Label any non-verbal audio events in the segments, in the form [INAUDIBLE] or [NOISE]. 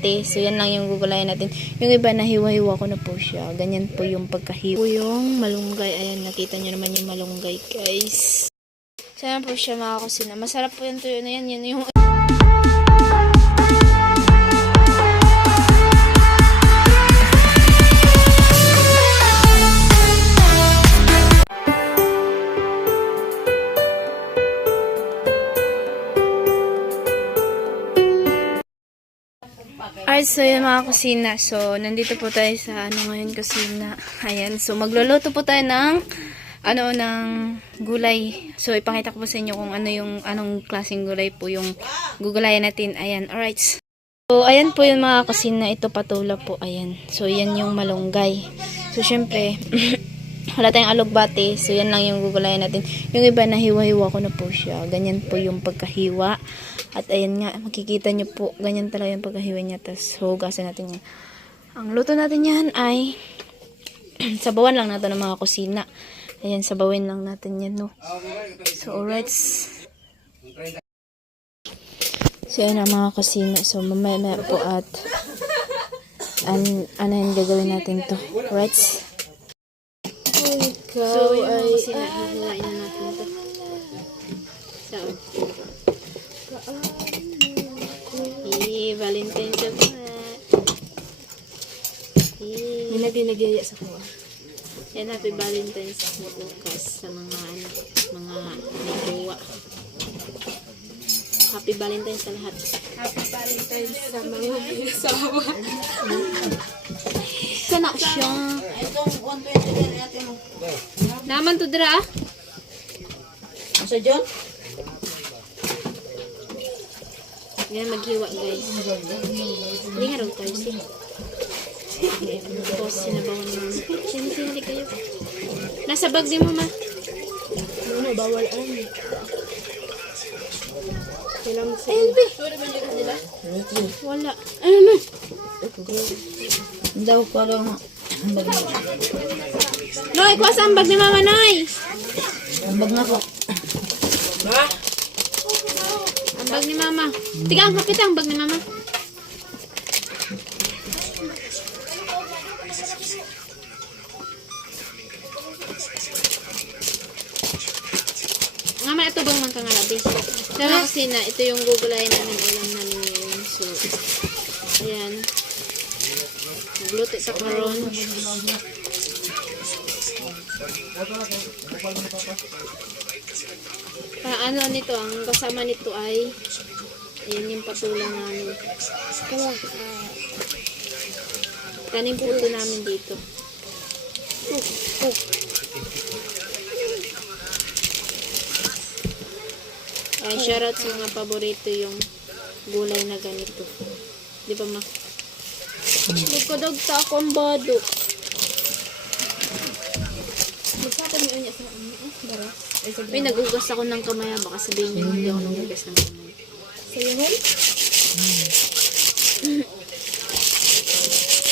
alugbate. So, yan lang yung gugulayan natin. Yung iba, nahiwa-hiwa ko na po siya. Ganyan po yung pagkahiwa. Po yung malunggay. Ayan, nakita nyo naman yung malunggay, guys. Yan po siya mga kusina. Masarap po yung tuyo na yan. Yan yung Alright, so yun mga kusina. So, nandito po tayo sa ano ngayon kusina. Ayan, so magluluto po tayo ng ano ng gulay. So, ipakita ko po sa inyo kung ano yung anong klaseng gulay po yung gugulayan natin. Ayan, alright. So, ayan po yung mga kusina. Ito patula po. Ayan. So, yan yung malunggay. So, syempre, [CLEARS THROAT] wala tayong alugbate. So, yan lang yung gugulayan natin. Yung iba, nahiwa-hiwa ko na po siya. Ganyan po yung pagkahiwa. At ayan nga, makikita nyo po, ganyan talaga yung pagkahiwa niya. Tapos, hugasan natin yan. Ang luto natin yan ay [CLEARS THROAT] sabawan lang natin ng mga kusina. Ayan, sabawin lang natin yan, no? So, alright. So, ayan ang mga kusina. So, mamaya po at an ano yung gagawin natin to. Right? So, yung mga kusina, na natin nagyaya sa kuha. yan, happy Valentine's na bukas sa mga ano, mga jowa. Happy Valentine's sa lahat. Happy Valentine's sa mga asawa. Sana siya. Itong 120 din natin mo. Naman to dra ah. Sa John? Yan, maghiwa guys. Hindi nga raw tayo siya. Tapos sinabawan mo. Sinisinali kayo. Nasa bag din mo ma. Ano, bawal ang. Kailangan sa Wala. Ano na? Daw ko lang. Noy, kuha sa ambag ni mama, Noy. Ambag na ko. Ambag ni mama. Tiga, kapit ang bag ni mama. Mama, kasi na, ito yung gugulayan namin ulam namin ngayon. So, ayan. Magluto sa karon. Ah, ano nito, ang kasama nito ay ayan yung patula namin. Tanim po ito namin dito. Ay, shoutout sa mga paborito yung gulay na ganito. Di ba ma? Nagkadag sa akong bado. Magsapan niyo niya sa? Baras. May nagugas ako ng kamay. Baka sabihin niyo hindi ako nagugas ng kamay. Sa'yo hon?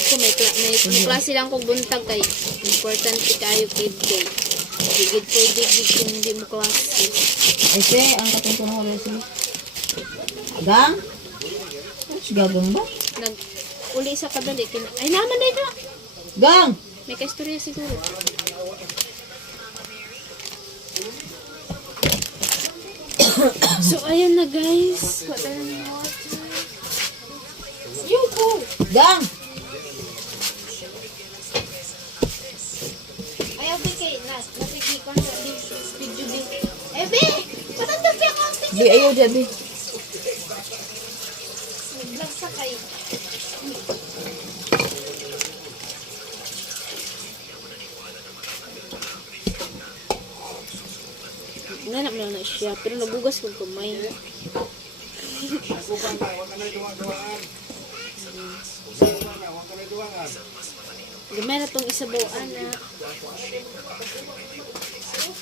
Ako may, may, may klase lang kong buntag kay importante kayo kid day. Digid kay digid kung hindi mo klase. Siya, ang katungko ng wala siya. Gang? Gagang ba? Nag uli sa kadali. Ay naman na ito. Gang! May kaistorya siguro. [COUGHS] so, ayan na guys. Kuha tayo ng water. Yuko! Gang! Ayaw ba kay Nas? Video din. Eh, be! Patandang siya konti. Di, ayaw dyan, di. Nag-vlog sa kayo. Nanap na na siya, pero nagugas ko kamay. Gamay na tong isabaw, ana.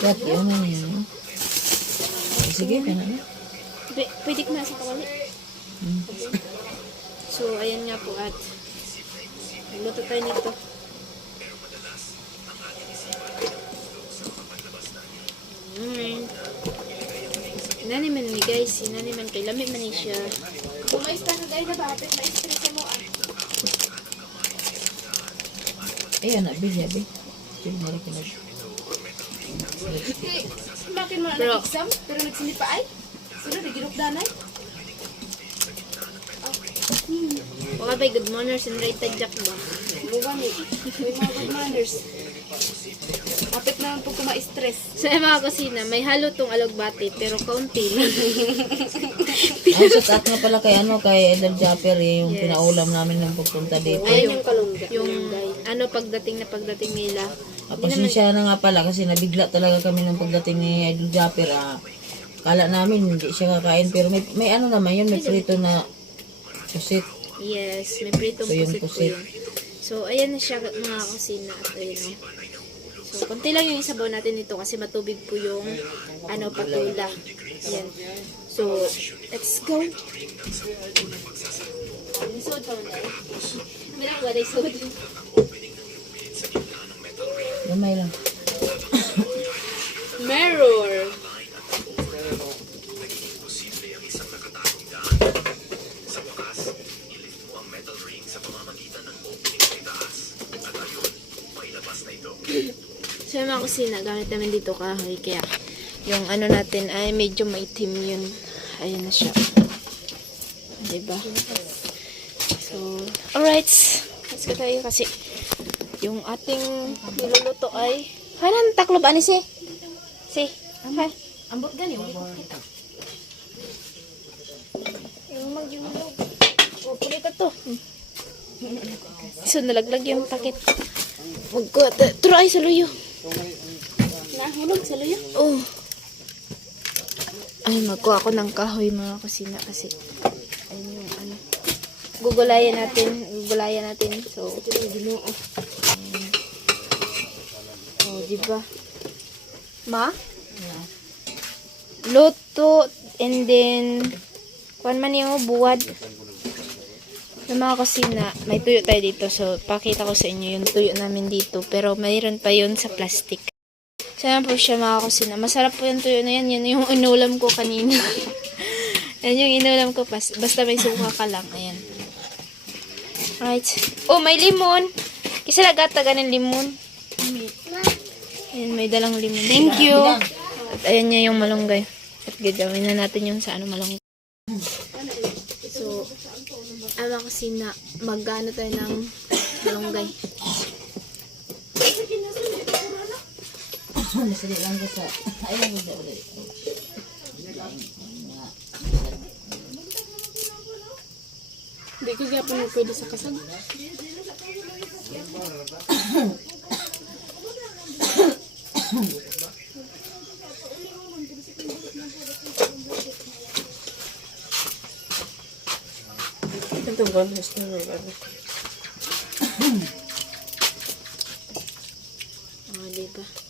Dati, ano yun? Sige, ka na. Pwede ko na sa kawali. So, ayan nga po at luto tayo nito. Mm. Nani man ni guys, nani man kay lami man ni siya. Kung may stand na na bakit may stress mo ah. Ayan na, bigyan, bigyan. Sige, mali ka na. Kay, bakit mo na Bro. nag-exam pero nagsindi pa ay? Sunod, nagirok danay. Wala ba good manners and right jack ba? Buwan eh. May mga good manners. Kapit na lang po kung ma-stress. Sa mga kusina, may halo tong alugbati pero kaunti lang. [LAUGHS] Ang sakat nga pala kay ano, kay Edel Japper, eh, yung Yes. pinaulam namin nung pagpunta dito. Ayun yung kalungga. Yung ano pagdating na pagdating nila. Ah, pasensya na nga pala kasi nabigla talaga kami nung pagdating ni Idol Japper. Ah, kala namin hindi siya kakain pero may, may ano naman yun, may prito na pusit. Yes, may pritong So, yung pusit po pusit. yun. So, ayan na siya mga kusina. At ayun o. So, konti lang yung isabaw natin nito kasi matubig po yung ano, patula. Ayan. So, let's go. Isod pa na eh. Meron ba na isod? Gamay lang. Mirror. So yung mga kusina, gamit namin dito kahoy. Kaya yung ano natin ay medyo maitim yun. Ayan na siya. Diba? So, alright. Let's go tayo kasi yung ating niluluto ay Hanan, taklob ani si? Si. Hay. Ambot gani, wala ko. Yung magyumulog. O, puli ka to. So, nalaglag yung pakit. Huwag ko. Turo ay sa luyo. Nahulog sa luyo. Oh. Ay, magkuha ako ng kahoy mga kusina kasi. Ayun yung ano. Gugulayan natin. Gugulayan natin. So, ginoo. Oh, di ba? Ma? Luto and then kuan man yung buwad. Sa mga kusina, may tuyo tayo dito. So, pakita ko sa inyo yung tuyo namin dito. Pero mayroon pa yun sa plastic. Sana po siya mga kusina. Masarap po yung tuyo na yan. [LAUGHS] Yan yung inulam ko kanina. yan yung inulam ko. Pas, basta may suka ka lang. Ayan. Right. Oh, may limon. Kisa lagata ganin limon. Ayan, may dalang limon. Thank you. At ayan niya yung malunggay. At gagawin na natin yung sa ano malunggay. So, ama kasi na magano tayo ng malunggay. Nasali lang ko sa... Ayun, wala, wala. Hindi ko gapon mo pwede sa kasag. Ito ba? Mo ba? Oh, di ba?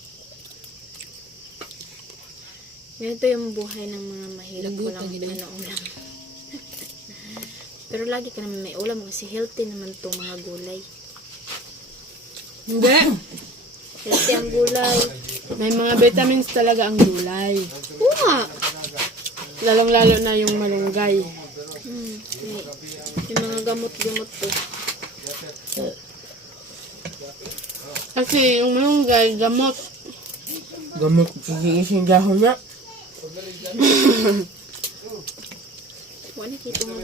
Ganito yung buhay ng mga mahirap ko lang ano ulam. Pero lagi ka naman may ulam kasi healthy naman to mga gulay. Hindi. Healthy ang gulay. May mga vitamins talaga ang gulay. Oo nga. Lalong-lalo na yung malunggay. Hmm, may, yung mga gamot-gamot to. Kasi yung malunggay, gamot. Gamot gigising dahon na. Wala kito mo.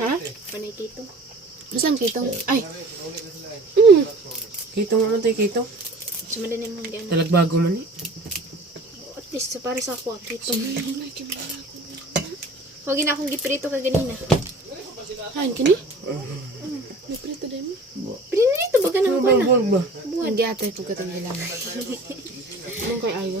Ha? Panay kito. Saan kitong? Ay, Kitong ano tayo kitong? Sumalanin mo gano'n. Talagbago man eh. At least, sa para sa ako, kito. Huwag na akong giprito ka ganina. hain kini? May prito din mo. Pero nito ba ganang ko na? Bulbul ba? Hindi atay po katang ilang. Anong kay Ayo?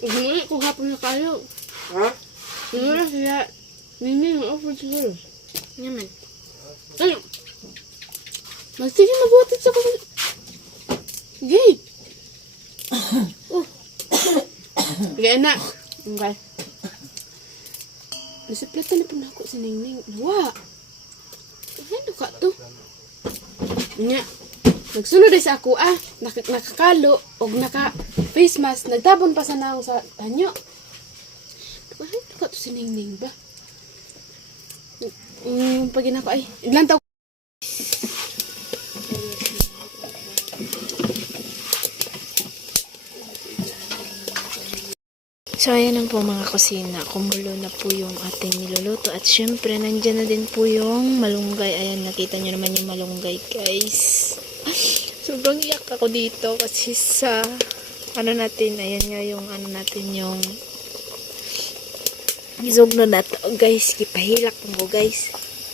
Uy, kung hapon na kayo. Ha? Siguro siya, Nini, yung offer siguro. Naman. Ano? Mas [COUGHS] [COUGHS] sige, mabuhatit sa kasi. Gay! oh. Gaya na. Okay. Nasiplata na po na ako sa ningning. Wa! Ano ka to? Nga. Nagsunod sa ako ah. Nak nakakalo o naka face mask. Nagtabon pa sa naong sa tanyo. Ano ka to sa ningning ba? Yung pag ko ay, ilan taon So, ayan lang po mga kusina. Kumulo na po yung ating niluluto. At syempre, nandyan na din po yung malunggay. Ayan, nakita nyo naman yung malunggay, guys. Ay, sobrang iyak ako dito kasi sa ano natin, ayan nga yung ano natin yung Gizog na nato, guys. Kipahilak mo, guys.